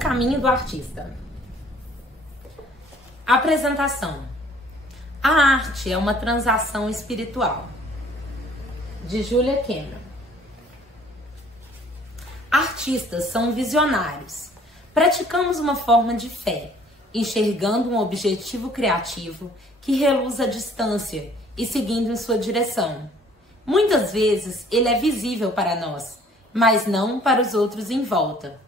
caminho do artista. Apresentação. A arte é uma transação espiritual. De Julia Cameron. Artistas são visionários. Praticamos uma forma de fé, enxergando um objetivo criativo que reluz à distância e seguindo em sua direção. Muitas vezes ele é visível para nós, mas não para os outros em volta.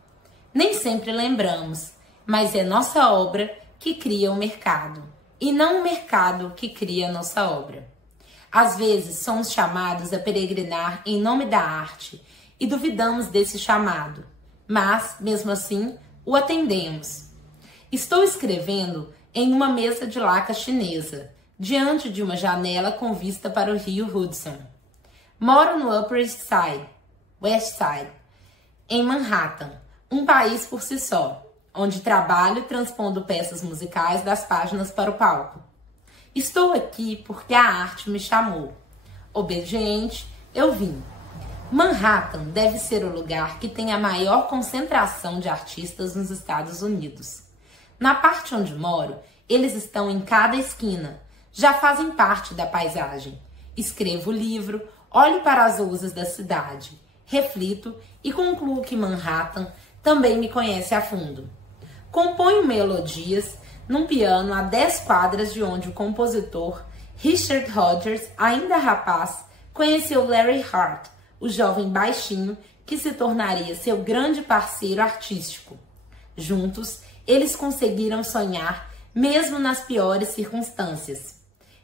Nem sempre lembramos, mas é nossa obra que cria o mercado, e não o mercado que cria a nossa obra. Às vezes somos chamados a peregrinar em nome da arte e duvidamos desse chamado, mas, mesmo assim, o atendemos. Estou escrevendo em uma mesa de laca chinesa, diante de uma janela com vista para o rio Hudson. Moro no Upper East Side, em Manhattan, um país por si só, onde trabalho transpondo peças musicais das páginas para o palco. Estou aqui porque a arte me chamou. Obediente, eu vim. Manhattan deve ser o lugar que tem a maior concentração de artistas nos Estados Unidos. Na parte onde moro, eles estão em cada esquina, já fazem parte da paisagem. Escrevo o livro, olho para as luzes da cidade, reflito e concluo que Manhattan também me conhece a fundo. Componho melodias num piano a 10 quadras de onde o compositor Richard Rodgers, ainda rapaz, conheceu Larry Hart, o jovem baixinho que se tornaria seu grande parceiro artístico. Juntos, eles conseguiram sonhar mesmo nas piores circunstâncias.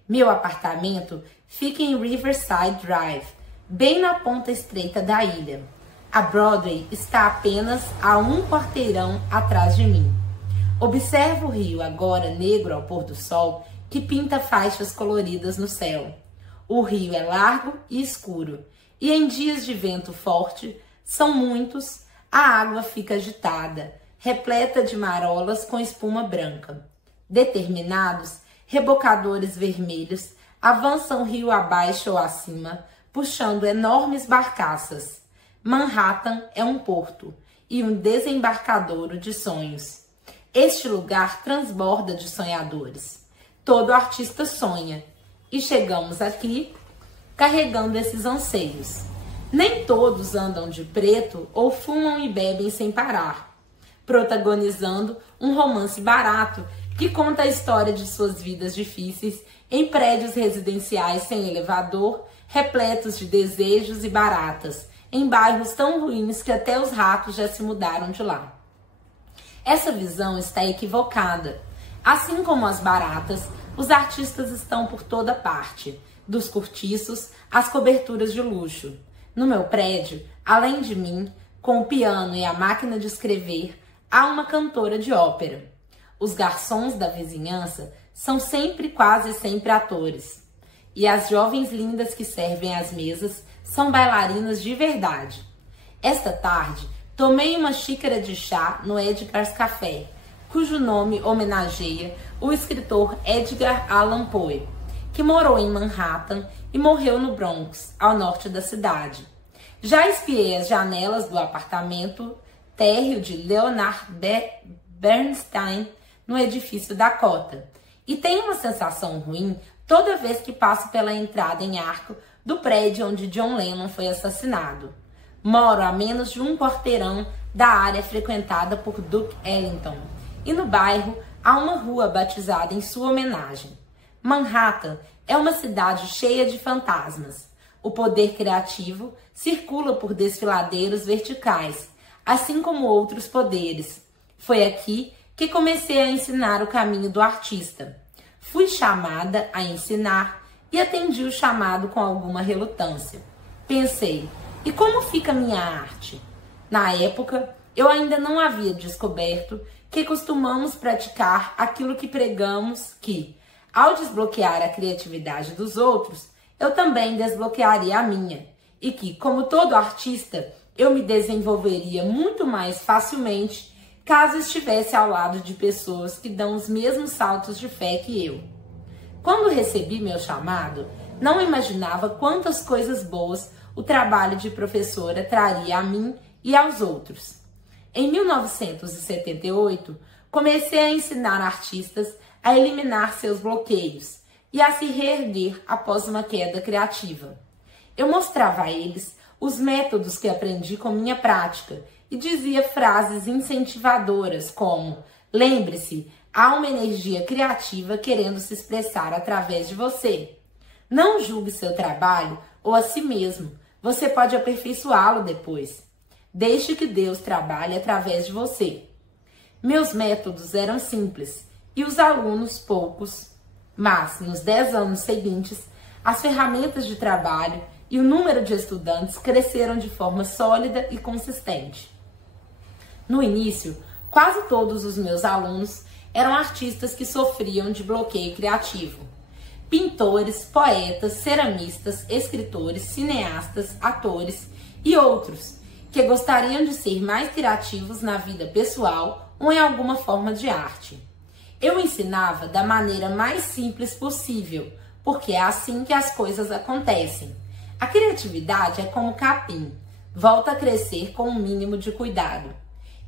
Meu apartamento fica em Riverside Drive, bem na ponta estreita da ilha. A Broadway está apenas a um quarteirão atrás de mim. Observo o rio, agora negro ao pôr do sol, que pinta faixas coloridas no céu. O rio é largo e escuro, e em dias de vento forte, são muitos, a água fica agitada, repleta de marolas com espuma branca. Determinados, rebocadores vermelhos avançam rio abaixo ou acima, puxando enormes barcaças. Manhattan é um porto e um desembarcadouro de sonhos. Este lugar transborda de sonhadores. Todo artista sonha, e chegamos aqui carregando esses anseios. Nem todos andam de preto ou fumam e bebem sem parar, protagonizando um romance barato que conta a história de suas vidas difíceis em prédios residenciais sem elevador, repletos de desejos e baratas, em bairros tão ruins que até os ratos já se mudaram de lá. Essa visão está equivocada. Assim como as baratas, os artistas estão por toda parte, dos cortiços às coberturas de luxo. No meu prédio, além de mim, com o piano e a máquina de escrever, há uma cantora de ópera. Os garçons da vizinhança são quase sempre atores. E as jovens lindas que servem as mesas são bailarinas de verdade. Esta tarde, tomei uma xícara de chá no Edgar's Café, cujo nome homenageia o escritor Edgar Allan Poe, que morou em Manhattan e morreu no Bronx, ao norte da cidade. Já espiei as janelas do apartamento térreo de Leonard Bernstein no edifício Dakota e tenho uma sensação ruim toda vez que passo pela entrada em arco do prédio onde John Lennon foi assassinado. Moro a menos de um quarteirão da área frequentada por Duke Ellington e no bairro há uma rua batizada em sua homenagem. Manhattan é uma cidade cheia de fantasmas. O poder criativo circula por desfiladeiros verticais, assim como outros poderes. Foi aqui que comecei a ensinar o caminho do artista. Fui chamada a ensinar e atendi o chamado com alguma relutância. Pensei, e como fica minha arte? Na época, eu ainda não havia descoberto que costumamos praticar aquilo que pregamos que, ao desbloquear a criatividade dos outros, eu também desbloquearia a minha, e que, como todo artista, eu me desenvolveria muito mais facilmente caso estivesse ao lado de pessoas que dão os mesmos saltos de fé que eu. Quando recebi meu chamado, não imaginava quantas coisas boas o trabalho de professora traria a mim e aos outros. Em 1978, comecei a ensinar artistas a eliminar seus bloqueios e a se reerguer após uma queda criativa. Eu mostrava a eles os métodos que aprendi com minha prática e dizia frases incentivadoras como: lembre-se, há uma energia criativa querendo se expressar através de você. Não julgue seu trabalho ou a si mesmo, você pode aperfeiçoá-lo depois. Deixe que Deus trabalhe através de você. Meus métodos eram simples e os alunos poucos, mas nos 10 anos seguintes, as ferramentas de trabalho e o número de estudantes cresceram de forma sólida e consistente. No início, quase todos os meus alunos eram artistas que sofriam de bloqueio criativo. Pintores, poetas, ceramistas, escritores, cineastas, atores e outros que gostariam de ser mais criativos na vida pessoal ou em alguma forma de arte. Eu ensinava da maneira mais simples possível, porque é assim que as coisas acontecem. A criatividade é como capim, volta a crescer com o mínimo de cuidado.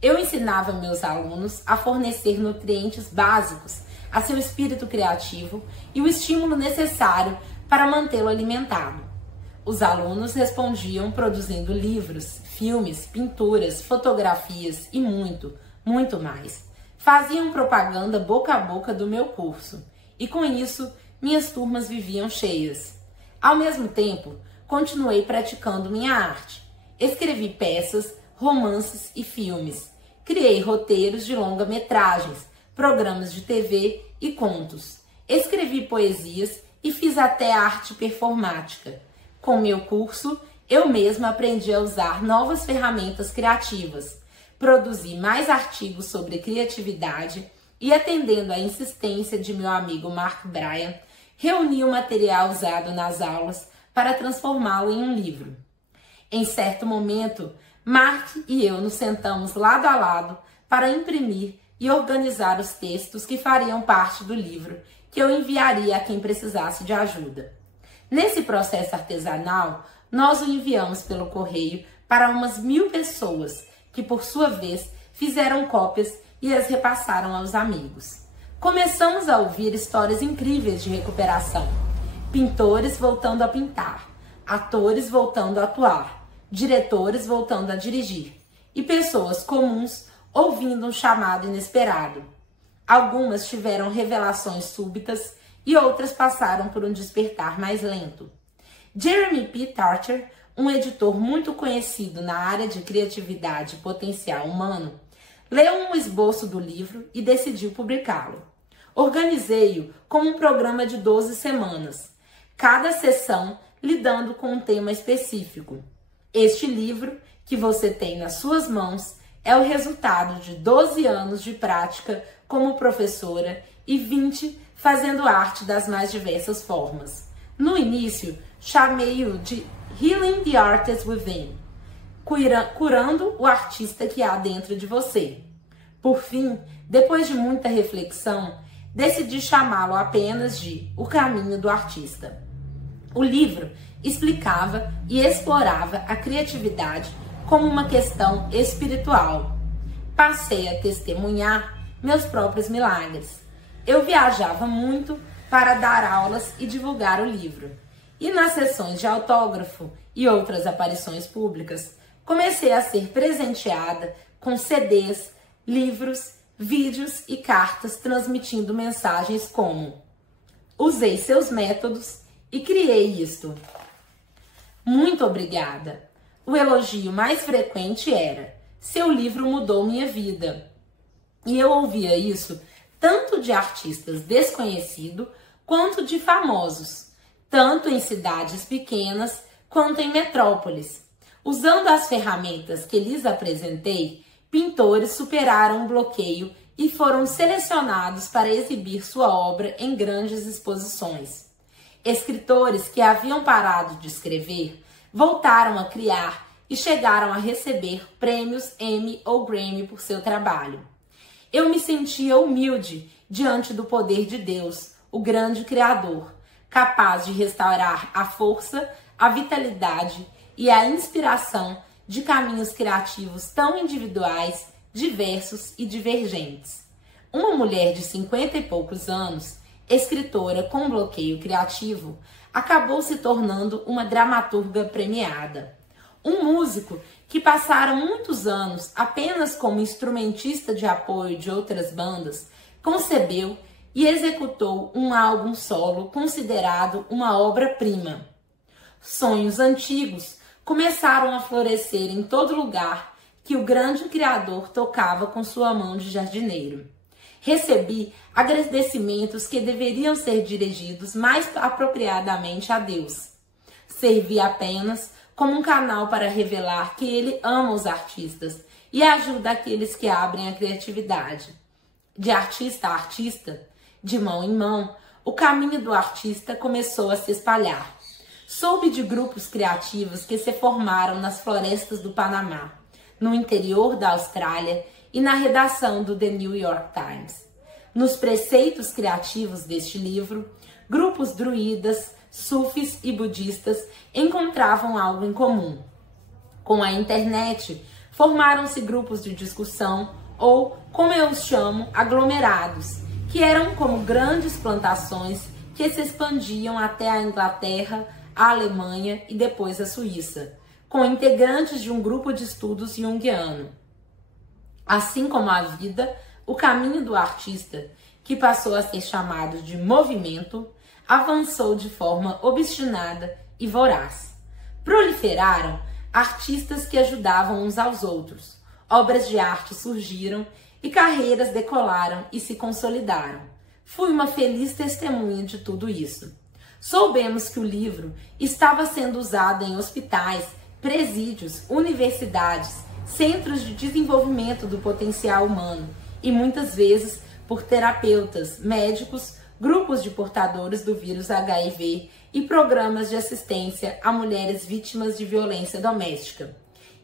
Eu ensinava meus alunos a fornecer nutrientes básicos a seu espírito criativo e o estímulo necessário para mantê-lo alimentado. Os alunos respondiam produzindo livros, filmes, pinturas, fotografias e muito, muito mais. Faziam propaganda boca a boca do meu curso e com isso minhas turmas viviam cheias. Ao mesmo tempo, continuei praticando minha arte. Escrevi peças, romances e filmes. Criei roteiros de longa-metragens, programas de TV e contos. Escrevi poesias e fiz até arte performática. Com meu curso, eu mesma aprendi a usar novas ferramentas criativas. Produzi mais artigos sobre criatividade e, atendendo à insistência de meu amigo Mark Bryan, reuni o material usado nas aulas para transformá-lo em um livro. Em certo momento, Mark e eu nos sentamos lado a lado para imprimir e organizar os textos que fariam parte do livro que eu enviaria a quem precisasse de ajuda. Nesse processo artesanal, nós o enviamos pelo correio para umas 1000 pessoas, que por sua vez fizeram cópias e as repassaram aos amigos. Começamos a ouvir histórias incríveis de recuperação. Pintores voltando a pintar, atores voltando a atuar, diretores voltando a dirigir e pessoas comuns ouvindo um chamado inesperado. Algumas tiveram revelações súbitas e outras passaram por um despertar mais lento. Jeremy P. Tarcher, um editor muito conhecido na área de criatividade e potencial humano, leu um esboço do livro e decidiu publicá-lo. Organizei-o como um programa de 12 semanas, cada sessão lidando com um tema específico. Este livro, que você tem nas suas mãos, é o resultado de 12 anos de prática como professora e 20 fazendo arte das mais diversas formas. No início, chamei-o de Healing the Artist Within, curando o artista que há dentro de você. Por fim, depois de muita reflexão, decidi chamá-lo apenas de O Caminho do Artista. O livro explicava e explorava a criatividade como uma questão espiritual. Passei a testemunhar meus próprios milagres. Eu viajava muito para dar aulas e divulgar o livro. E nas sessões de autógrafo e outras aparições públicas, comecei a ser presenteada com CDs, livros, vídeos e cartas transmitindo mensagens como: usei seus métodos e criei isto. Muito obrigada. O elogio mais frequente era: seu livro mudou minha vida. E eu ouvia isso tanto de artistas desconhecidos quanto de famosos, tanto em cidades pequenas quanto em metrópoles. Usando as ferramentas que lhes apresentei, pintores superaram o bloqueio e foram selecionados para exibir sua obra em grandes exposições. Escritores que haviam parado de escrever voltaram a criar e chegaram a receber prêmios Emmy ou Grammy por seu trabalho. Eu me sentia humilde diante do poder de Deus, o grande Criador, capaz de restaurar a força, a vitalidade e a inspiração de caminhos criativos tão individuais, diversos e divergentes. Uma mulher de 50 e poucos anos, escritora com bloqueio criativo, acabou se tornando uma dramaturga premiada. Um músico que passara muitos anos apenas como instrumentista de apoio de outras bandas, concebeu e executou um álbum solo considerado uma obra-prima. Sonhos antigos começaram a florescer em todo lugar que o grande criador tocava com sua mão de jardineiro. Recebi agradecimentos que deveriam ser dirigidos mais apropriadamente a Deus. Servi apenas como um canal para revelar que Ele ama os artistas e ajuda aqueles que abrem a criatividade. De artista a artista, de mão em mão, o caminho do artista começou a se espalhar. Soube de grupos criativos que se formaram nas florestas do Panamá, no interior da Austrália e na redação do The New York Times. Nos preceitos criativos deste livro, grupos druidas, sufis e budistas encontravam algo em comum. Com a internet, formaram-se grupos de discussão ou, como eu os chamo, aglomerados, que eram como grandes plantações que se expandiam até a Inglaterra, a Alemanha e depois a Suíça, com integrantes de um grupo de estudos junguiano. Assim como a vida, o caminho do artista, que passou a ser chamado de movimento, avançou de forma obstinada e voraz. Proliferaram artistas que ajudavam uns aos outros, obras de arte surgiram e carreiras decolaram e se consolidaram. Fui uma feliz testemunha de tudo isso. Soubemos que o livro estava sendo usado em hospitais, presídios, universidades, centros de desenvolvimento do potencial humano e muitas vezes por terapeutas, médicos, grupos de portadores do vírus HIV e programas de assistência a mulheres vítimas de violência doméstica.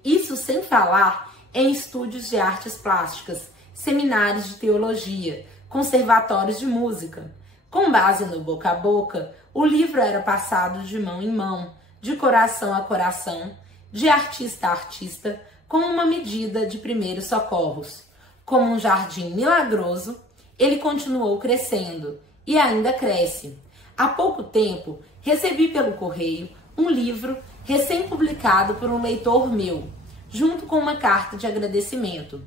Isso sem falar em estúdios de artes plásticas, seminários de teologia, conservatórios de música. Com base no boca a boca, o livro era passado de mão em mão, de coração a coração, de artista a artista, com uma medida de primeiros socorros. Como um jardim milagroso, ele continuou crescendo e ainda cresce. Há pouco tempo, recebi pelo correio um livro recém-publicado por um leitor meu, junto com uma carta de agradecimento.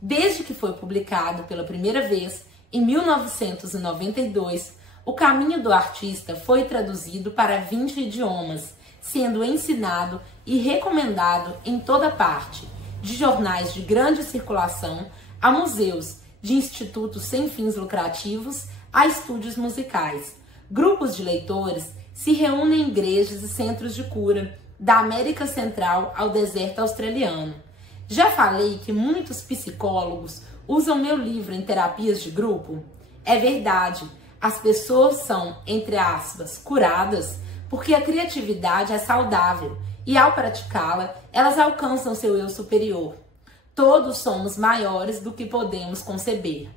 Desde que foi publicado pela primeira vez, em 1992, O Caminho do Artista foi traduzido para 20 idiomas, sendo ensinado e recomendado em toda parte, de jornais de grande circulação a museus, de institutos sem fins lucrativos a estúdios musicais. Grupos de leitores se reúnem em igrejas e centros de cura, da América Central ao deserto australiano. Já falei que muitos psicólogos usam meu livro em terapias de grupo? É verdade, as pessoas são, entre aspas, curadas porque a criatividade é saudável e ao praticá-la, elas alcançam seu eu superior. Todos somos maiores do que podemos conceber.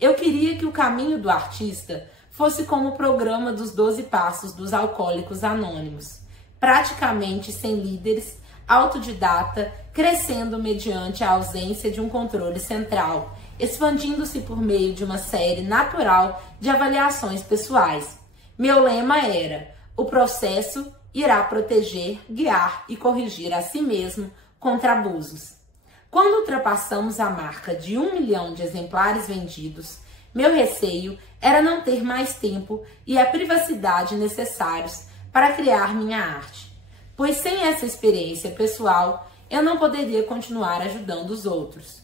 Eu queria que o caminho do artista fosse como o programa dos 12 Passos dos Alcoólicos Anônimos, praticamente sem líderes, autodidata, crescendo mediante a ausência de um controle central, expandindo-se por meio de uma série natural de avaliações pessoais. Meu lema era: o processo irá proteger, guiar e corrigir a si mesmo contra abusos. Quando ultrapassamos a marca de 1 milhão de exemplares vendidos, meu receio era não ter mais tempo e a privacidade necessários para criar minha arte, pois sem essa experiência pessoal, eu não poderia continuar ajudando os outros.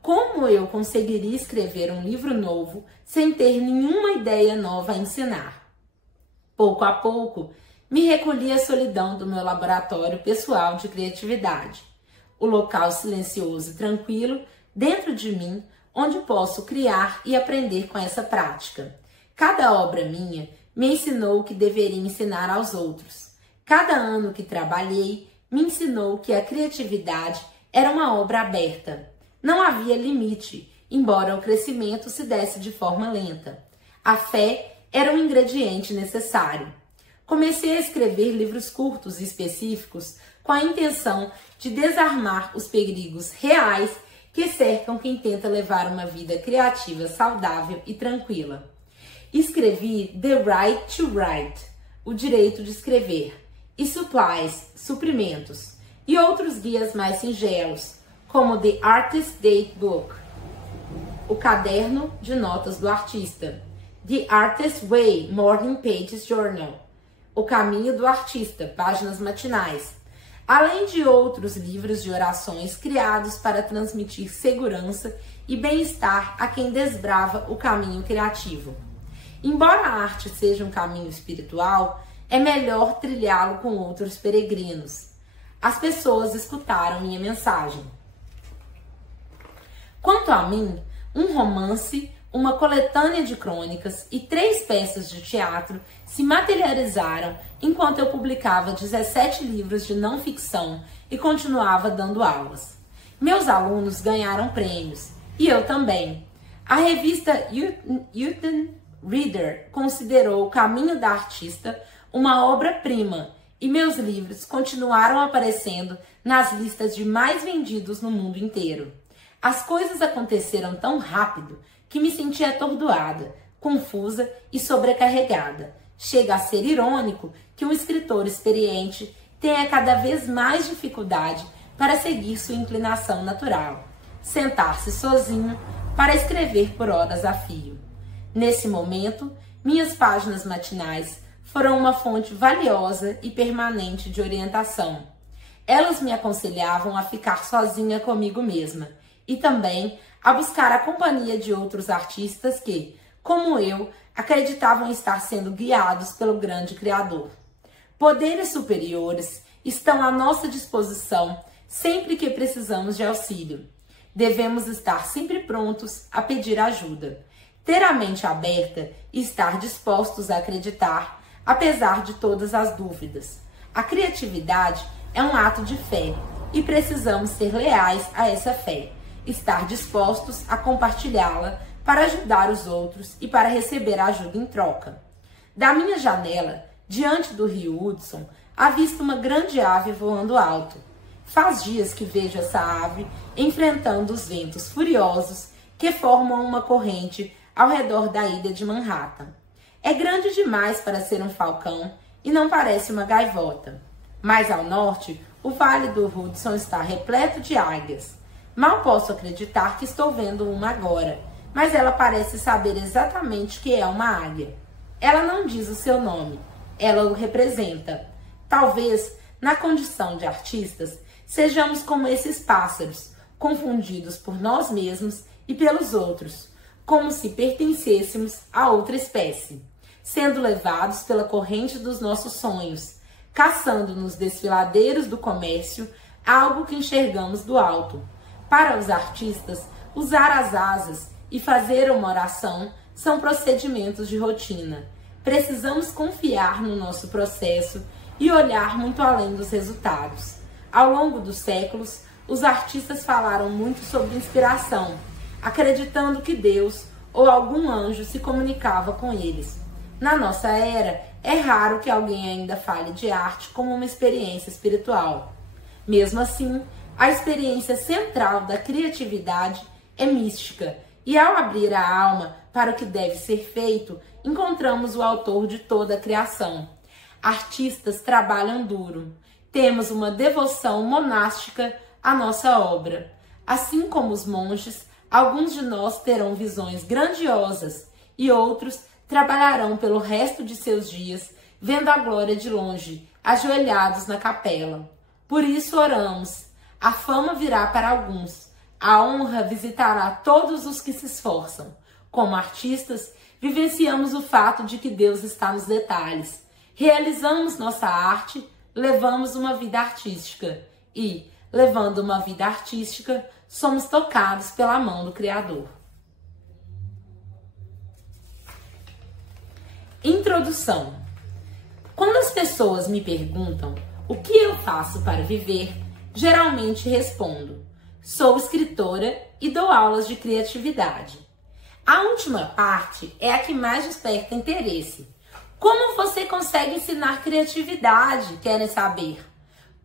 Como eu conseguiria escrever um livro novo sem ter nenhuma ideia nova a ensinar? Pouco a pouco, me recolhi à solidão do meu laboratório pessoal de criatividade. O local silencioso e tranquilo dentro de mim, onde posso criar e aprender com essa prática. Cada obra minha me ensinou o que deveria ensinar aos outros. Cada ano que trabalhei me ensinou que a criatividade era uma obra aberta. Não havia limite, embora o crescimento se desse de forma lenta. A fé era um ingrediente necessário. Comecei a escrever livros curtos e específicos com a intenção de desarmar os perigos reais que cercam quem tenta levar uma vida criativa, saudável e tranquila. Escrevi The Right to Write, o direito de escrever, e Supplies, suprimentos, e outros guias mais singelos, como The Artist's Datebook, o caderno de notas do artista, The Artist's Way, Morning Pages Journal, o caminho do artista, páginas matinais, além de outros livros de orações criados para transmitir segurança e bem-estar a quem desbrava o caminho criativo. Embora a arte seja um caminho espiritual, é melhor trilhá-lo com outros peregrinos. As pessoas escutaram minha mensagem. Quanto a mim, um romance, uma coletânea de crônicas e 3 peças de teatro se materializaram enquanto eu publicava 17 livros de não ficção e continuava dando aulas. Meus alunos ganharam prêmios, e eu também. A revista Youth Reader considerou O Caminho da Artista uma obra-prima, e meus livros continuaram aparecendo nas listas de mais vendidos no mundo inteiro. As coisas aconteceram tão rápido que me senti atordoada, confusa e sobrecarregada. Chega a ser irônico que um escritor experiente tenha cada vez mais dificuldade para seguir sua inclinação natural, sentar-se sozinho para escrever por horas a fio. Nesse momento, minhas páginas matinais foram uma fonte valiosa e permanente de orientação. Elas me aconselhavam a ficar sozinha comigo mesma e também a buscar a companhia de outros artistas que, como eu, acreditavam estar sendo guiados pelo grande Criador. Poderes superiores estão à nossa disposição sempre que precisamos de auxílio. Devemos estar sempre prontos a pedir ajuda, ter a mente aberta e estar dispostos a acreditar, apesar de todas as dúvidas. A criatividade é um ato de fé e precisamos ser leais a essa fé, estar dispostos a compartilhá-la para ajudar os outros e para receber ajuda em troca. Da minha janela, diante do rio Hudson, avisto uma grande ave voando alto. Faz dias que vejo essa ave enfrentando os ventos furiosos que formam uma corrente ao redor da ilha de Manhattan. É grande demais para ser um falcão e não parece uma gaivota. Mais ao norte, o vale do Hudson está repleto de águias. Mal posso acreditar que estou vendo uma agora, mas ela parece saber exatamente que é uma águia. Ela não diz o seu nome, ela o representa. Talvez, na condição de artistas, sejamos como esses pássaros, confundidos por nós mesmos e pelos outros, como se pertencêssemos a outra espécie, sendo levados pela corrente dos nossos sonhos, caçando nos desfiladeiros do comércio algo que enxergamos do alto. Para os artistas, usar as asas e fazer uma oração são procedimentos de rotina. Precisamos confiar no nosso processo e olhar muito além dos resultados. Ao longo dos séculos, os artistas falaram muito sobre inspiração, acreditando que Deus ou algum anjo se comunicava com eles. Na nossa era, é raro que alguém ainda fale de arte como uma experiência espiritual. Mesmo assim, a experiência central da criatividade é mística, e ao abrir a alma para o que deve ser feito, encontramos o autor de toda a criação. Artistas trabalham duro. Temos uma devoção monástica à nossa obra. Assim como os monges, alguns de nós terão visões grandiosas e outros trabalharão pelo resto de seus dias, vendo a glória de longe, ajoelhados na capela. Por isso oramos. A fama virá para alguns. A honra visitará todos os que se esforçam. Como artistas, vivenciamos o fato de que Deus está nos detalhes. Realizamos nossa arte, levamos uma vida artística. E, levando uma vida artística, somos tocados pela mão do Criador. Introdução. Quando as pessoas me perguntam o que eu faço para viver, geralmente respondo: sou escritora e dou aulas de criatividade. A última parte é a que mais desperta interesse. Como você consegue ensinar criatividade? Querem saber?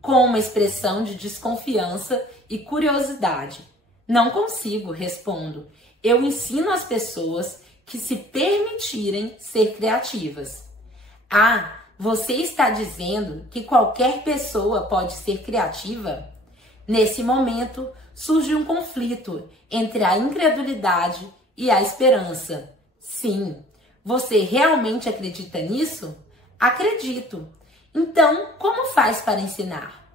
com uma expressão de desconfiança e curiosidade. Não consigo, respondo. Eu ensino as pessoas que se permitirem ser criativas. Ah, você está dizendo que qualquer pessoa pode ser criativa? Nesse momento, surge um conflito entre a incredulidade e a esperança. Sim, você realmente acredita nisso? Acredito. Então, como faz para ensinar?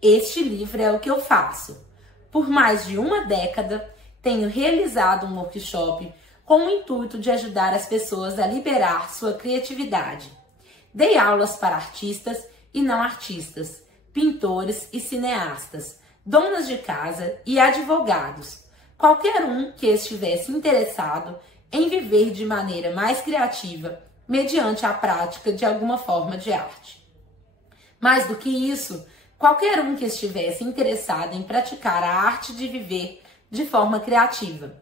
Este livro é o que eu faço. Por mais de uma década, tenho realizado um workshop com o intuito de ajudar as pessoas a liberar sua criatividade. Dei aulas para artistas e não artistas, pintores e cineastas, donas de casa e advogados. Qualquer um que estivesse interessado em viver de maneira mais criativa mediante a prática de alguma forma de arte. Mais do que isso, qualquer um que estivesse interessado em praticar a arte de viver de forma criativa.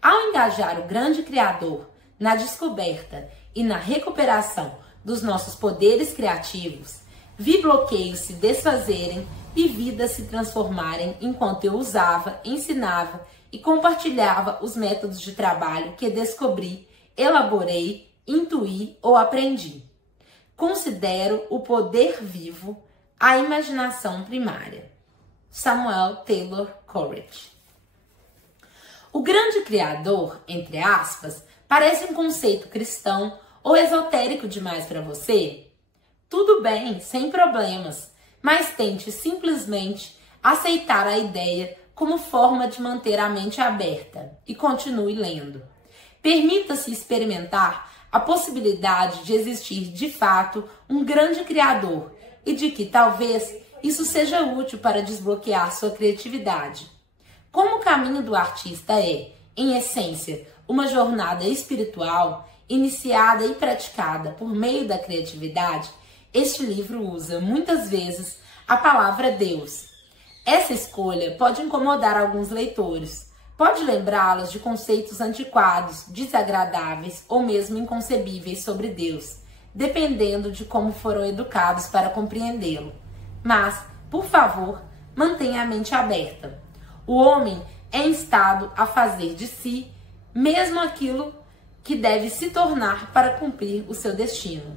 Ao engajar o grande Criador na descoberta e na recuperação dos nossos poderes criativos, vi bloqueios se desfazerem e vidas se transformarem enquanto eu usava, ensinava e compartilhava os métodos de trabalho que descobri, elaborei, intuí ou aprendi. Considero o poder vivo a imaginação primária. Samuel Taylor Coleridge. O grande criador, entre aspas, parece um conceito cristão ou esotérico demais para você? Tudo bem, sem problemas, mas tente simplesmente aceitar a ideia como forma de manter a mente aberta e continue lendo. Permita-se experimentar a possibilidade de existir de fato um grande criador e de que talvez isso seja útil para desbloquear sua criatividade. Como o caminho do artista é, em essência, uma jornada espiritual iniciada e praticada por meio da criatividade, este livro usa muitas vezes a palavra Deus. Essa escolha pode incomodar alguns leitores, pode lembrá-los de conceitos antiquados, desagradáveis ou mesmo inconcebíveis sobre Deus, dependendo de como foram educados para compreendê-lo. Mas, por favor, mantenha a mente aberta. O homem é instado a fazer de si mesmo aquilo que deve se tornar para cumprir o seu destino.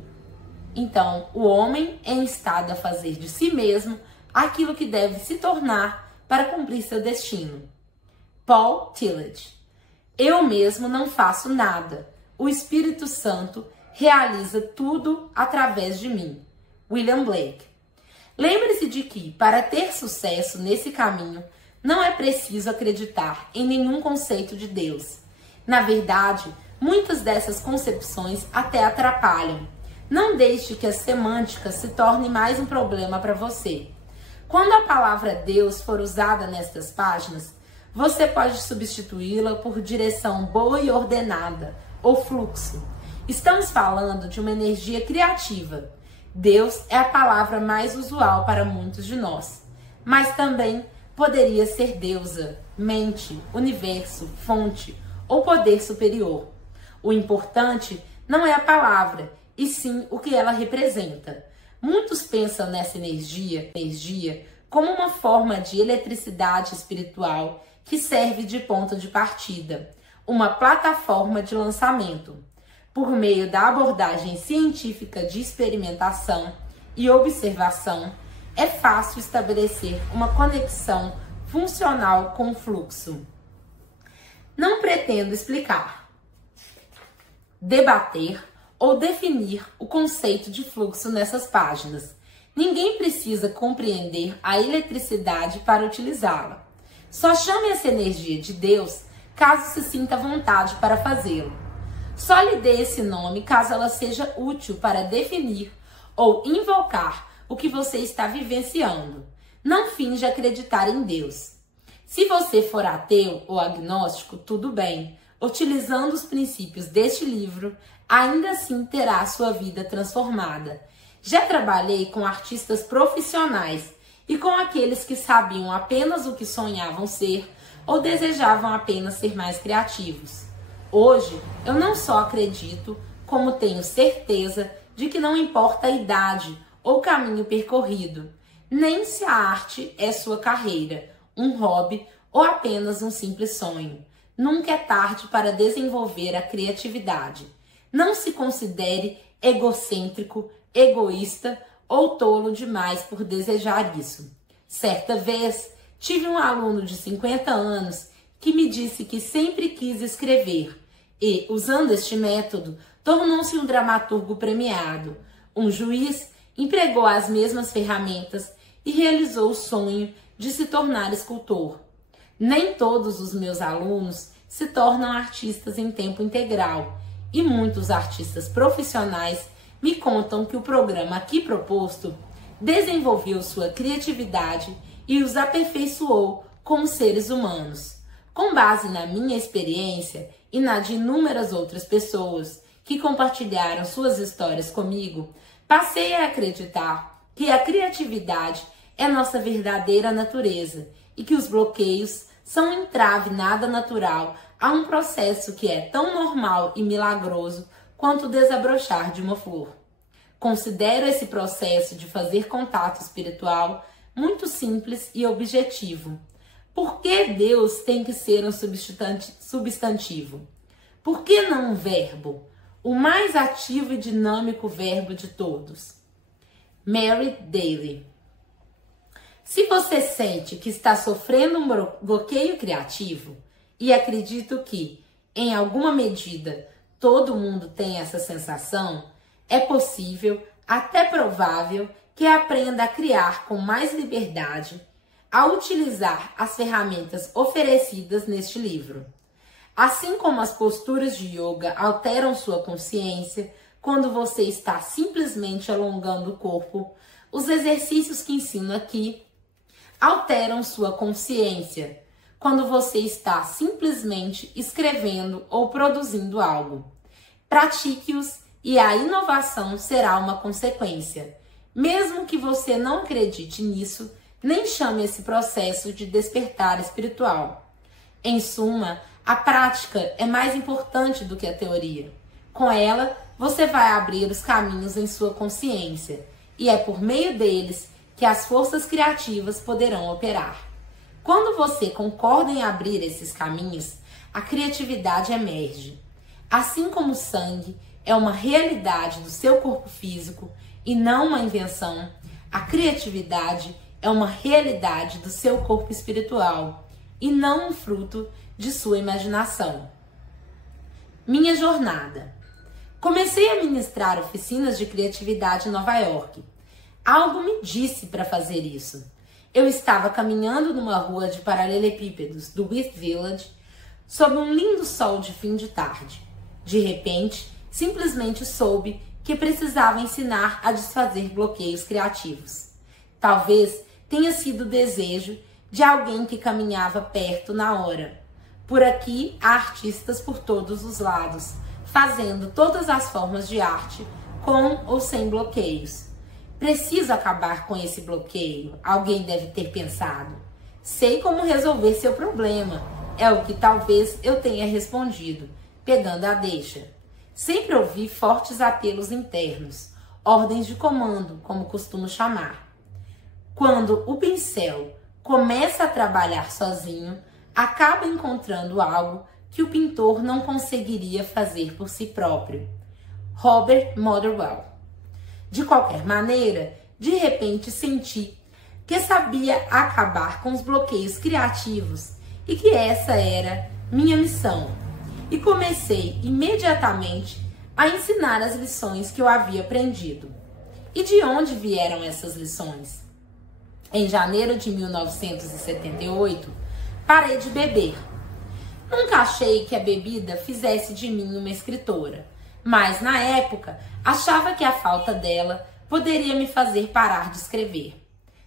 Então, o homem é instado a fazer de si mesmo aquilo que deve se tornar para cumprir seu destino. Paul Tillich. Eu mesmo não faço nada. O Espírito Santo realiza tudo através de mim. William Blake. Lembre-se de que, para ter sucesso nesse caminho, não é preciso acreditar em nenhum conceito de Deus. Na verdade, muitas dessas concepções até atrapalham. Não deixe que a semântica se torne mais um problema para você. Quando a palavra Deus for usada nestas páginas, você pode substituí-la por direção boa e ordenada, ou fluxo. Estamos falando de uma energia criativa. Deus é a palavra mais usual para muitos de nós, mas também poderia ser deusa, mente, universo, fonte ou poder superior. O importante não é a palavra, e sim o que ela representa. Muitos pensam nessa energia como uma forma de eletricidade espiritual que serve de ponto de partida, uma plataforma de lançamento. Por meio da abordagem científica de experimentação e observação, é fácil estabelecer uma conexão funcional com o fluxo. Não pretendo explicar, debater ou definir o conceito de fluxo nessas páginas. Ninguém precisa compreender a eletricidade para utilizá-la. Só chame essa energia de Deus caso se sinta vontade para fazê-lo. Só lhe dê esse nome caso ela seja útil para definir ou invocar o que você está vivenciando. Não finja acreditar em Deus. Se você for ateu ou agnóstico, tudo bem. Utilizando os princípios deste livro, ainda assim terá sua vida transformada. Já trabalhei com artistas profissionais e com aqueles que sabiam apenas o que sonhavam ser ou desejavam apenas ser mais criativos. Hoje, eu não só acredito, como tenho certeza de que não importa a idade ou caminho percorrido. nem se a arte é sua carreira, um hobby ou apenas um simples sonho. Nunca é tarde para desenvolver a criatividade. Não se considere egocêntrico, egoísta ou tolo demais por desejar isso. Certa vez, tive um aluno de 50 anos que me disse que sempre quis escrever e, usando este método, tornou-se um dramaturgo premiado. Um juiz empregou as mesmas ferramentas e realizou o sonho de se tornar escultor. Nem todos os meus alunos se tornam artistas em tempo integral e muitos artistas profissionais me contam que o programa aqui proposto desenvolveu sua criatividade e os aperfeiçoou como seres humanos. Com base na minha experiência e na de inúmeras outras pessoas que compartilharam suas histórias comigo, passei a acreditar que a criatividade é nossa verdadeira natureza e que os bloqueios são um entrave nada natural a um processo que é tão normal e milagroso quanto o desabrochar de uma flor. Considero esse processo de fazer contato espiritual muito simples e objetivo. Por que Deus tem que ser um substantivo? Por que não um verbo? O mais ativo e dinâmico verbo de todos. Mary Daly. Se você sente que está sofrendo um bloqueio criativo, e acredito que, em alguma medida, todo mundo tem essa sensação, é possível, até provável, que aprenda a criar com mais liberdade, a utilizar as ferramentas oferecidas neste livro. Assim como as posturas de yoga alteram sua consciência quando você está simplesmente alongando o corpo, os exercícios que ensino aqui alteram sua consciência quando você está simplesmente escrevendo ou produzindo algo. Pratique-os e a inovação será uma consequência. Mesmo que você não acredite nisso, nem chame esse processo de despertar espiritual. Em suma, a prática é mais importante do que a teoria. Com ela, você vai abrir os caminhos em sua consciência, e é por meio deles que as forças criativas poderão operar. Quando você concorda em abrir esses caminhos, a criatividade emerge. Assim como o sangue é uma realidade do seu corpo físico e não uma invenção, a criatividade é uma realidade do seu corpo espiritual e não um fruto de sua imaginação. Minha jornada. Comecei a ministrar oficinas de criatividade em Nova York. Algo me disse para fazer isso. Eu estava caminhando numa rua de paralelepípedos do West Village sob um lindo sol de fim de tarde. De repente, simplesmente soube que precisava ensinar a desfazer bloqueios criativos. Talvez tenha sido o desejo de alguém que caminhava perto na hora. Por aqui há artistas por todos os lados, fazendo todas as formas de arte, com ou sem bloqueios. Preciso acabar com esse bloqueio, alguém deve ter pensado. Sei como resolver seu problema, é o que talvez eu tenha respondido, pegando a deixa. Sempre ouvi fortes apelos internos, ordens de comando, como costumo chamar. Quando o pincel começa a trabalhar sozinho, acaba encontrando algo que o pintor não conseguiria fazer por si próprio. Robert Motherwell. De qualquer maneira, de repente senti que sabia acabar com os bloqueios criativos e que essa era minha missão. E comecei imediatamente a ensinar as lições que eu havia aprendido. E de onde vieram essas lições? Em janeiro de 1978, parei de beber. Nunca achei que a bebida fizesse de mim uma escritora, mas na época achava que a falta dela poderia me fazer parar de escrever.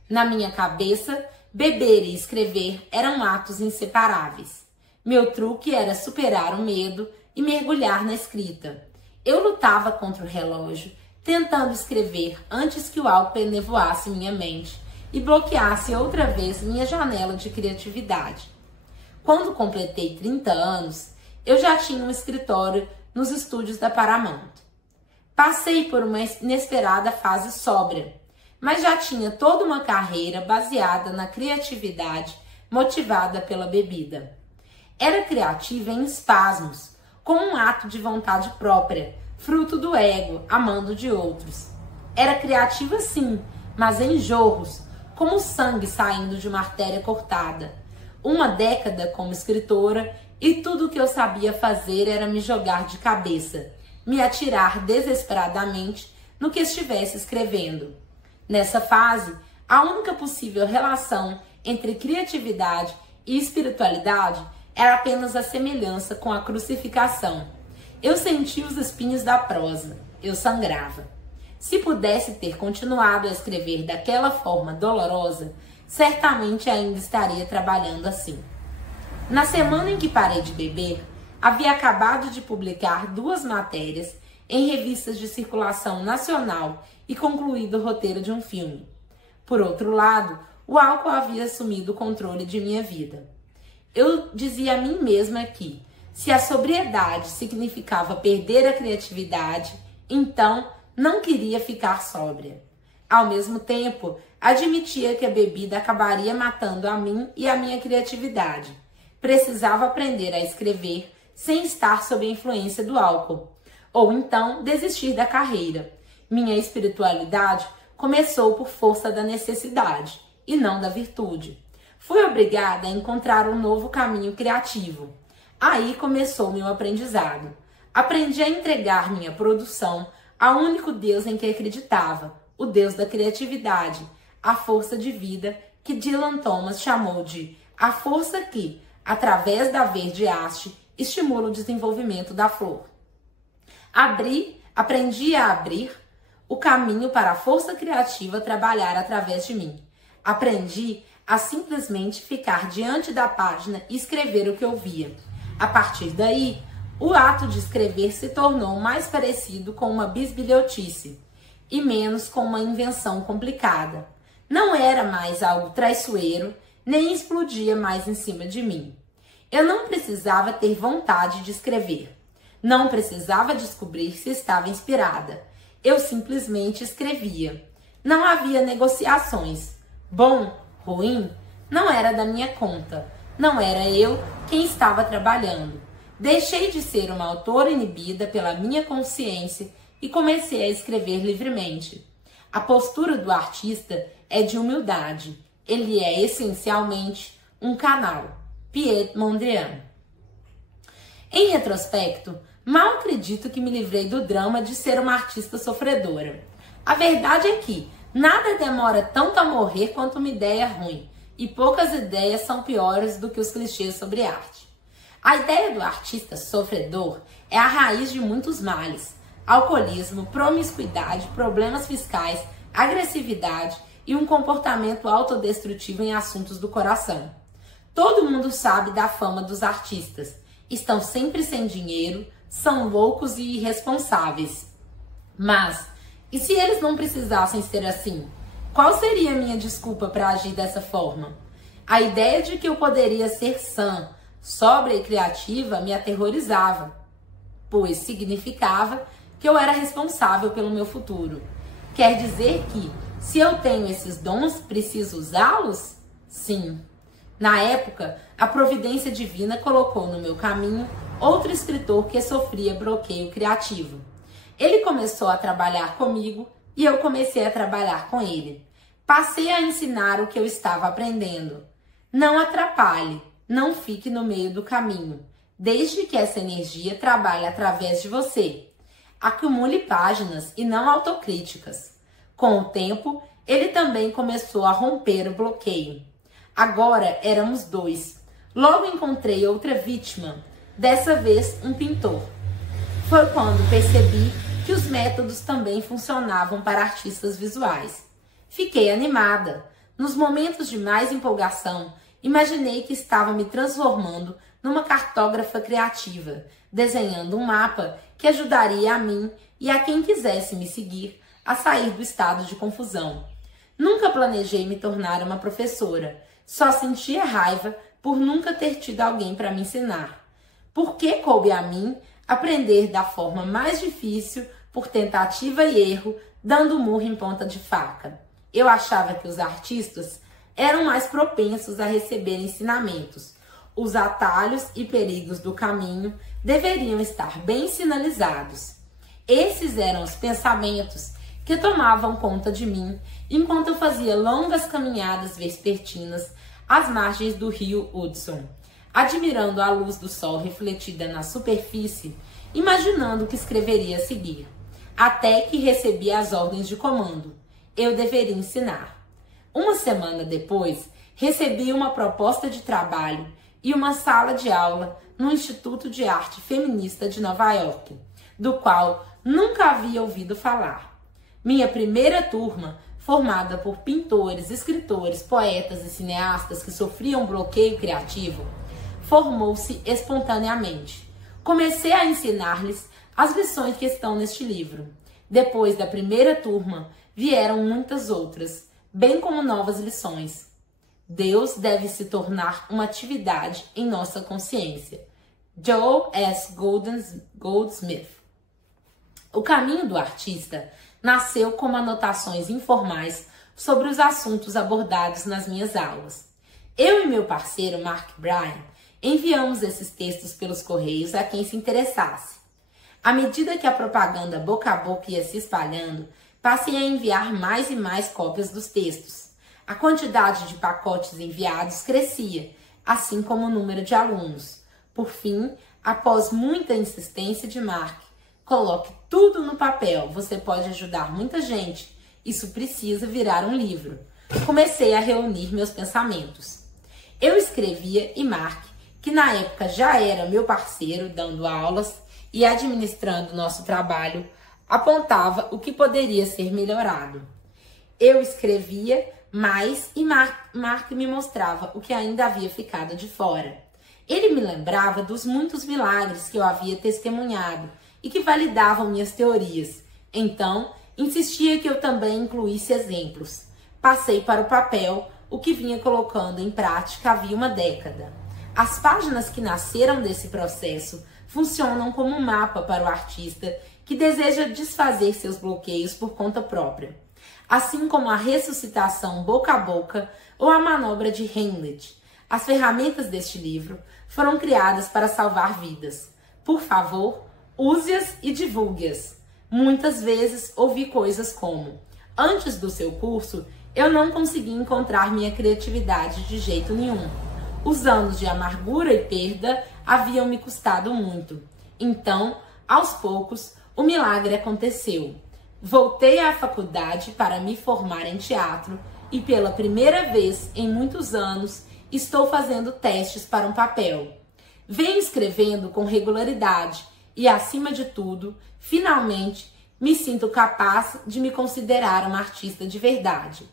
Na minha cabeça, beber e escrever eram atos inseparáveis. Meu truque era superar o medo e mergulhar na escrita. Eu lutava contra o relógio, tentando escrever antes que o álcool enevoasse minha mente e bloqueasse outra vez minha janela de criatividade. Quando completei 30 anos, eu já tinha um escritório nos estúdios da Paramount. Passei por uma inesperada fase sóbria. mas já tinha toda uma carreira baseada na criatividade, motivada pela bebida. Era criativa em espasmos, como um ato de vontade própria, fruto do ego, amando de outros. Era criativa sim, mas em jorros, como sangue saindo de uma artéria cortada. Uma década como escritora e tudo o que eu sabia fazer era me jogar de cabeça, me atirar desesperadamente no que estivesse escrevendo. Nessa fase, a única possível relação entre criatividade e espiritualidade era apenas a semelhança com a crucificação. Eu sentia os espinhos da prosa, eu sangrava. Se pudesse ter continuado a escrever daquela forma dolorosa, certamente ainda estaria trabalhando assim. Na semana em que parei de beber, havia acabado de publicar 2 matérias em revistas de circulação nacional e concluído o roteiro de um filme. Por outro lado, o álcool havia assumido o controle de minha vida. Eu dizia a mim mesma que, se a sobriedade significava perder a criatividade, então não queria ficar sóbria. Ao mesmo tempo, admitia que a bebida acabaria matando a mim e a minha criatividade. Precisava aprender a escrever sem estar sob a influência do álcool, ou então desistir da carreira. Minha espiritualidade começou por força da necessidade e não da virtude. Fui obrigada a encontrar um novo caminho criativo. Aí começou meu aprendizado. Aprendi a entregar minha produção ao único Deus em que acreditava, o Deus da criatividade, a força de vida que Dylan Thomas chamou de a força que, através da verde haste, estimula o desenvolvimento da flor. Aprendi a abrir o caminho para a força criativa trabalhar através de mim. Aprendi a simplesmente ficar diante da página e escrever o que eu via. A partir daí, o ato de escrever se tornou mais parecido com uma bisbilhotice e menos com uma invenção complicada. Não era mais algo traiçoeiro, nem explodia mais em cima de mim. Eu não precisava ter vontade de escrever. Não precisava descobrir se estava inspirada. Eu simplesmente escrevia. Não havia negociações. Bom, ruim, não era da minha conta. Não era eu quem estava trabalhando. Deixei de ser uma autora inibida pela minha consciência e comecei a escrever livremente. A postura do artista é de humildade. Ele é essencialmente um canal. Piet Mondrian. Em retrospecto, mal acredito que me livrei do drama de ser uma artista sofredora. A verdade é que nada demora tanto a morrer quanto uma ideia ruim, e poucas ideias são piores do que os clichês sobre arte. A ideia do artista sofredor é a raiz de muitos males: alcoolismo, promiscuidade, problemas fiscais, agressividade e um comportamento autodestrutivo em assuntos do coração. Todo mundo sabe da fama dos artistas. Estão sempre sem dinheiro, são loucos e irresponsáveis. Mas, e se eles não precisassem ser assim? Qual seria a minha desculpa para agir dessa forma? A ideia de que eu poderia ser sã, sóbria e criativa me aterrorizava, pois significava que eu era responsável pelo meu futuro. Quer dizer que, se eu tenho esses dons, preciso usá-los? Sim. Na época, a providência divina colocou no meu caminho outro escritor que sofria bloqueio criativo. Ele começou a trabalhar comigo e eu comecei a trabalhar com ele. Passei a ensinar o que eu estava aprendendo. Não atrapalhe, não fique no meio do caminho, desde que essa energia trabalhe através de você. Acumule páginas e não autocríticas. Com o tempo, ele também começou a romper o bloqueio. Agora éramos 2. Logo encontrei outra vítima, dessa vez um pintor. Foi quando percebi que os métodos também funcionavam para artistas visuais. Fiquei animada. Nos momentos de mais empolgação, imaginei que estava me transformando numa cartógrafa criativa, desenhando um mapa que ajudaria a mim e a quem quisesse me seguir a sair do estado de confusão. Nunca planejei me tornar uma professora, só sentia raiva por nunca ter tido alguém para me ensinar. Por que coube a mim aprender da forma mais difícil, por tentativa e erro, dando murro em ponta de faca? Eu achava que os artistas eram mais propensos a receber ensinamentos. Os atalhos e perigos do caminho deveriam estar bem sinalizados. Esses eram os pensamentos que tomavam conta de mim enquanto eu fazia longas caminhadas vespertinas às margens do rio Hudson, admirando a luz do sol refletida na superfície, imaginando o que escreveria a seguir, até que recebi as ordens de comando. Eu deveria ensinar. Uma semana depois, recebi uma proposta de trabalho e uma sala de aula no Instituto de Arte Feminista de Nova York, do qual nunca havia ouvido falar. Minha primeira turma, formada por pintores, escritores, poetas e cineastas que sofriam bloqueio criativo, formou-se espontaneamente. Comecei a ensinar-lhes as lições que estão neste livro. Depois da primeira turma, vieram muitas outras, bem como novas lições. Deus deve se tornar uma atividade em nossa consciência. Joel S. Goldsmith. O caminho do artista nasceu como anotações informais sobre os assuntos abordados nas minhas aulas. Eu e meu parceiro Mark Bryan enviamos esses textos pelos correios a quem se interessasse. À medida que a propaganda boca a boca ia se espalhando, passei a enviar mais e mais cópias dos textos. A quantidade de pacotes enviados crescia, assim como o número de alunos. Por fim, após muita insistência de Mark, coloque tudo no papel, você pode ajudar muita gente. Isso precisa virar um livro. Comecei a reunir meus pensamentos. Eu escrevia e Mark, que na época já era meu parceiro dando aulas e administrando nosso trabalho, apontava o que poderia ser melhorado. Eu escrevia mais e Mark me mostrava o que ainda havia ficado de fora. Ele me lembrava dos muitos milagres que eu havia testemunhado e que validavam minhas teorias. Então, insistia que eu também incluísse exemplos. Passei para o papel o que vinha colocando em prática havia uma década. As páginas que nasceram desse processo funcionam como um mapa para o artista que deseja desfazer seus bloqueios por conta própria. Assim como a ressuscitação boca a boca ou a manobra de Heimlich. As ferramentas deste livro foram criadas para salvar vidas. Por favor, use-as e divulgue-as. Muitas vezes ouvi coisas como: antes do seu curso, eu não consegui encontrar minha criatividade de jeito nenhum. Os anos de amargura e perda haviam me custado muito. Então, aos poucos, o milagre aconteceu. Voltei à faculdade para me formar em teatro e pela primeira vez em muitos anos estou fazendo testes para um papel. Venho escrevendo com regularidade e, acima de tudo, finalmente me sinto capaz de me considerar uma artista de verdade.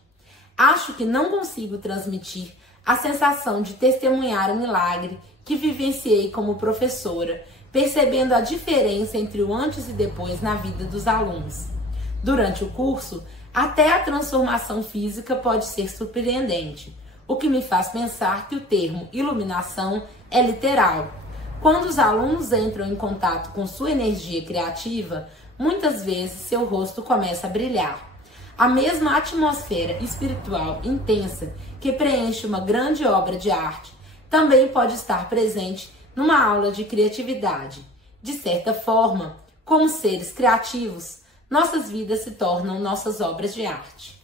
Acho que não consigo transmitir a sensação de testemunhar o milagre que vivenciei como professora, percebendo a diferença entre o antes e depois na vida dos alunos. Durante o curso, até a transformação física pode ser surpreendente, o que me faz pensar que o termo iluminação é literal. Quando os alunos entram em contato com sua energia criativa, muitas vezes seu rosto começa a brilhar. A mesma atmosfera espiritual intensa que preenche uma grande obra de arte também pode estar presente numa aula de criatividade. De certa forma, como seres criativos, nossas vidas se tornam nossas obras de arte.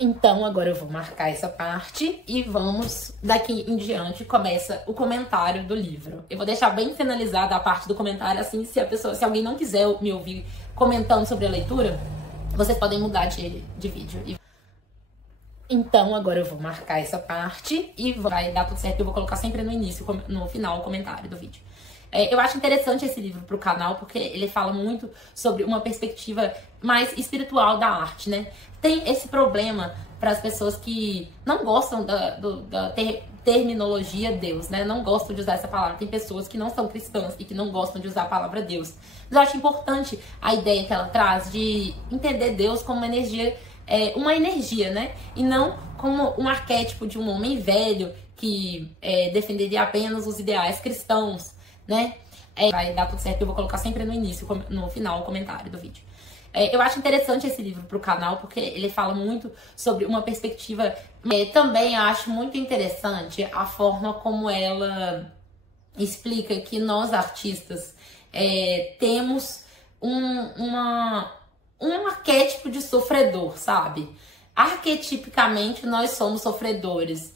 Então, agora eu vou marcar essa parte e vamos, daqui em diante, começa o comentário do livro. Eu vou deixar bem finalizada a parte do comentário, assim, se alguém não quiser me ouvir comentando sobre a leitura, vocês podem mudar de vídeo. Então, agora eu vou marcar essa parte e vai dar tudo certo. Eu vou colocar sempre no início, no final, o comentário do vídeo. Eu acho interessante esse livro pro canal, porque ele fala muito sobre uma perspectiva mais espiritual da arte, né? Tem esse problema para as pessoas que não gostam da terminologia Deus, né? Não gostam de usar essa palavra. Tem pessoas que não são cristãs e que não gostam de usar a palavra Deus. Mas eu acho importante a ideia que ela traz de entender Deus como uma energia, né? E não como um arquétipo de um homem velho que defenderia apenas os ideais cristãos. né? Vai dar tudo certo, eu vou colocar sempre no início, no final, o comentário do vídeo. Eu acho interessante esse livro pro canal, porque ele fala muito sobre uma perspectiva. Também acho muito interessante a forma como ela explica que nós, artistas, temos um arquétipo de sofredor, sabe? Arquetipicamente, nós somos sofredores.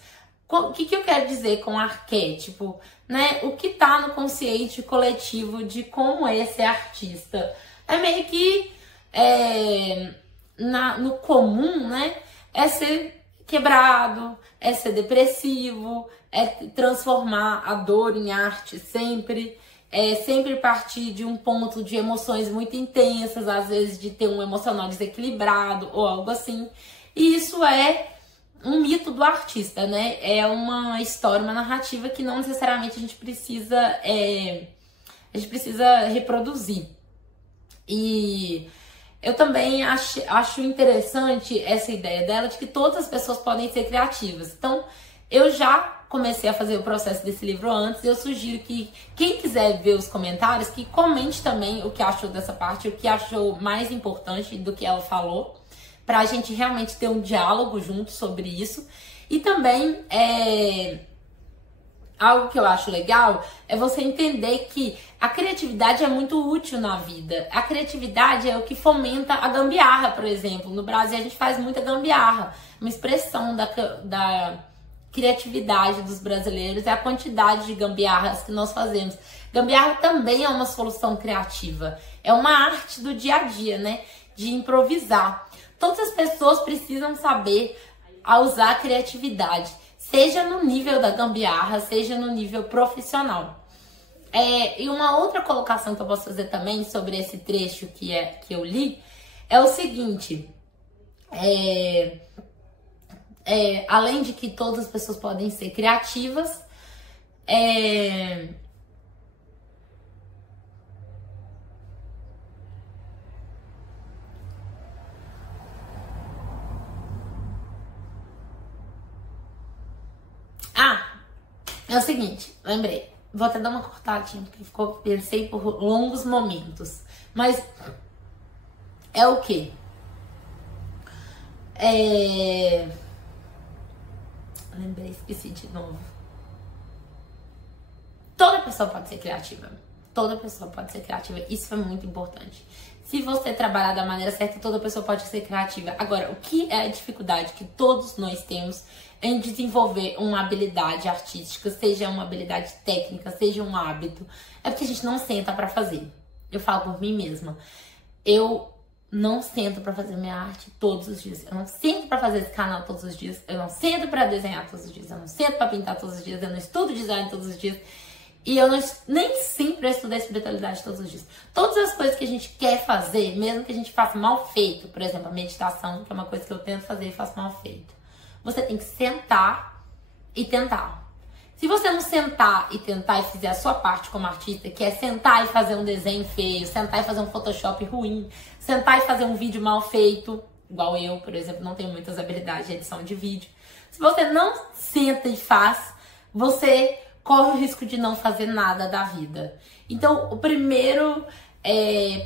O que eu quero dizer com arquétipo? Né? O que tá no consciente coletivo de como é ser artista. É meio que no comum, né? É ser quebrado, é ser depressivo, é transformar a dor em arte sempre. É sempre partir de um ponto de emoções muito intensas, às vezes de ter um emocional desequilibrado ou algo assim. E isso é um mito do artista, né? É uma história, uma narrativa que não necessariamente a gente precisa reproduzir. E eu também acho interessante essa ideia dela de que todas as pessoas podem ser criativas. Então, eu já comecei a fazer o processo desse livro antes. Eu sugiro que quem quiser ver os comentários, que comente também o que achou dessa parte, o que achou mais importante do que ela falou, para a gente realmente ter um diálogo junto sobre isso. E também, algo que eu acho legal é você entender que a criatividade é muito útil na vida. A criatividade é o que fomenta a gambiarra, por exemplo. No Brasil a gente faz muita gambiarra. Uma expressão da criatividade dos brasileiros é a quantidade de gambiarras que nós fazemos. Gambiarra também é uma solução criativa. É uma arte do dia a dia, né? De improvisar. Todas as pessoas precisam saber usar a criatividade, seja no nível da gambiarra, seja no nível profissional. E uma outra colocação que eu posso fazer também sobre esse trecho que eu li é o seguinte: além de que todas as pessoas podem ser criativas, é o seguinte, lembrei. Vou até dar uma cortadinha, porque pensei por longos momentos. Mas é o quê? Lembrei, esqueci de novo. Toda pessoa pode ser criativa. Toda pessoa pode ser criativa. Isso é muito importante. Se você trabalhar da maneira certa, toda pessoa pode ser criativa. Agora, o que é a dificuldade que todos nós temos em desenvolver uma habilidade artística, seja uma habilidade técnica, seja um hábito, é porque a gente não senta pra fazer. Eu falo por mim mesma. Eu não sento pra fazer minha arte todos os dias. Eu não sento pra fazer esse canal todos os dias. Eu não sento pra desenhar todos os dias. Eu não sento pra pintar todos os dias. Eu não estudo design todos os dias. E eu nem sempre estudo a espiritualidade todos os dias. Todas as coisas que a gente quer fazer, mesmo que a gente faça mal feito, por exemplo, a meditação, que é uma coisa que eu tento fazer e faço mal feito, você tem que sentar e tentar. Se você não sentar e tentar e fizer a sua parte como artista, que é sentar e fazer um desenho feio, sentar e fazer um Photoshop ruim, sentar e fazer um vídeo mal feito, igual eu, por exemplo, não tenho muitas habilidades de edição de vídeo. Se você não senta e faz, você corre o risco de não fazer nada da vida. Então, o primeiro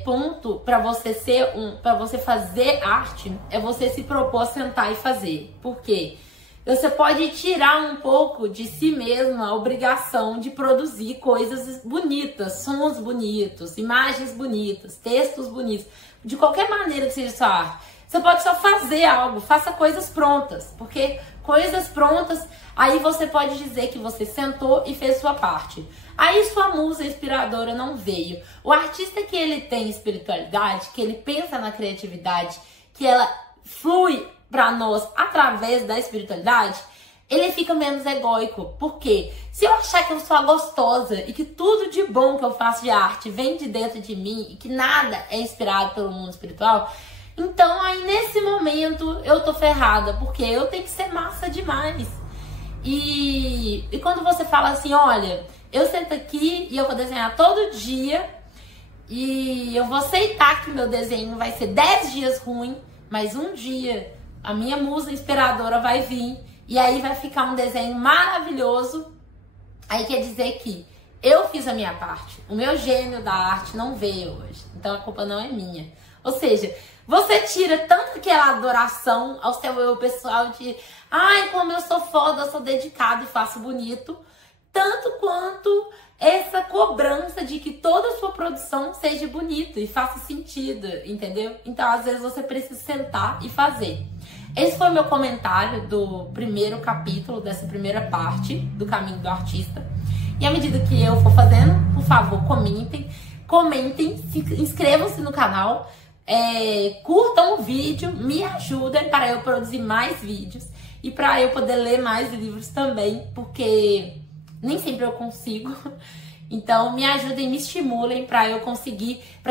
ponto para você fazer arte é você se propor a sentar e fazer. Por quê? Você pode tirar um pouco de si mesmo a obrigação de produzir coisas bonitas, sons bonitos, imagens bonitas, textos bonitos, de qualquer maneira que seja sua arte. Você pode só fazer algo, faça coisas prontas, porque coisas prontas, aí você pode dizer que você sentou e fez sua parte. Aí sua musa inspiradora não veio. O artista que ele tem espiritualidade, que ele pensa na criatividade, que ela flui para nós através da espiritualidade, ele fica menos egóico. Por quê? Se eu achar que eu sou gostosa e que tudo de bom que eu faço de arte vem de dentro de mim e que nada é inspirado pelo mundo espiritual, então aí nesse momento eu tô ferrada, porque eu tenho que ser massa demais. E quando você fala assim, olha, eu sento aqui e eu vou desenhar todo dia e eu vou aceitar que meu desenho vai ser 10 dias ruim, mas um dia a minha musa inspiradora vai vir e aí vai ficar um desenho maravilhoso. Aí quer dizer que Eu fiz a minha parte. O meu gênio da arte não veio hoje. Então a culpa não é minha. Ou seja, você tira tanto aquela adoração ao seu eu pessoal de ai, como eu sou foda, eu sou dedicado e faço bonito, tanto quanto essa cobrança de que toda a sua produção seja bonita e faça sentido, entendeu? Então, às vezes, você precisa sentar e fazer. Esse foi o meu comentário do primeiro capítulo, dessa primeira parte do Caminho do Artista. E à medida que eu for fazendo, por favor, comentem, inscrevam-se no canal, curtam o vídeo, me ajudem para eu produzir mais vídeos e para eu poder ler mais livros também, porque nem sempre eu consigo. Então me ajudem, me estimulem pra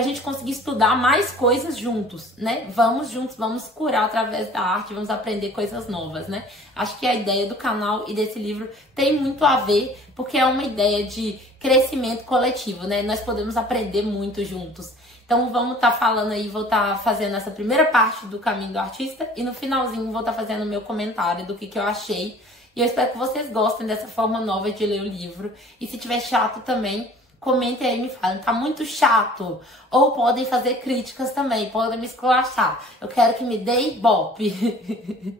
gente conseguir estudar mais coisas juntos, né? Vamos juntos, vamos curar através da arte, vamos aprender coisas novas, né? Acho que a ideia do canal e desse livro tem muito a ver, porque é uma ideia de crescimento coletivo, né? Nós podemos aprender muito juntos. Então vamos estar falando aí, vou estar fazendo essa primeira parte do Caminho do Artista e no finalzinho vou estar fazendo o meu comentário do que eu achei. E eu espero que vocês gostem dessa forma nova de ler o livro. E se tiver chato também, comentem aí e me falem. Tá muito chato? Ou podem fazer críticas também, podem me esculachar. Eu quero que me dê ibope.